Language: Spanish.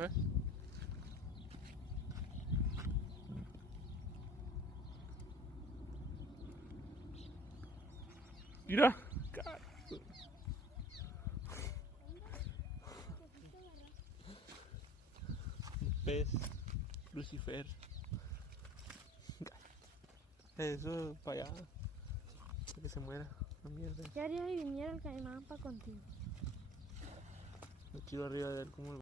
¿Eh? Mira. Un pez. Lucifer. Eso para allá. Para que se muera. La mierda. ¿Qué harías si viniera el caimán para contigo? Me tiro arriba de él como el